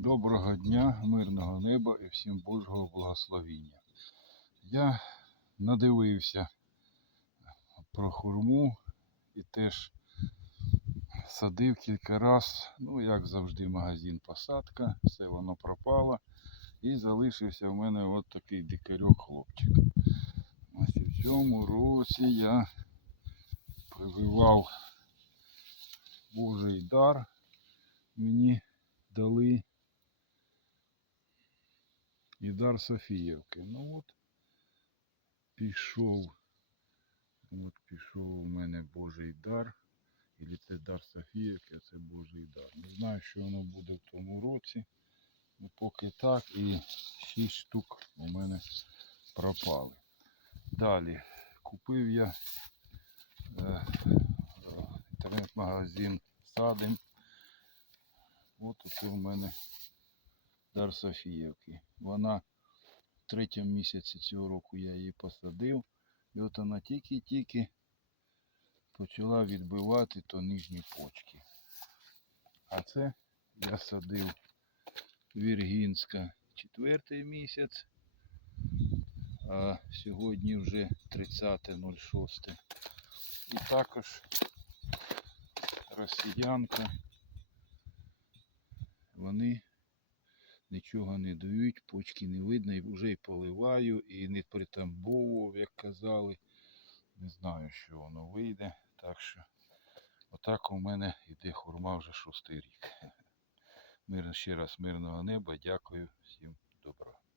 Доброго дня, мирного неба і всім Божого благословіння. Я надивився про хурму і теж садив кілька раз, ну як завжди, магазин посадка, все воно пропало. І залишився в мене от такий дикарьок хлопчик. Ось в цьому році я прививав Божий дар. Мені дали і дар Софіївки. Ну от пішов. От пішов у мене Божий дар. Ілі це дар Софіївки, а це Божий дар. Не знаю, що воно буде в тому році. Ну, поки так і 6 штук у мене пропали. Далі купив я е, е, інтернет-магазин Садим. От це в мене дар Софіївки. Вона в третьому місяці цього року я її посадив. І от вона тільки-тільки почала відбивати то нижні почки. А це я садив Віргінська четвертий місяць. А сьогодні вже 30.06. І також росіянка. Вони нічого не дають, почки не видно, і вже і поливаю, і не притамбовував, як казали. Не знаю, що воно вийде. Так що отак у мене йде хурма вже шостий рік. Мир, ще раз мирного неба. Дякую всім добра.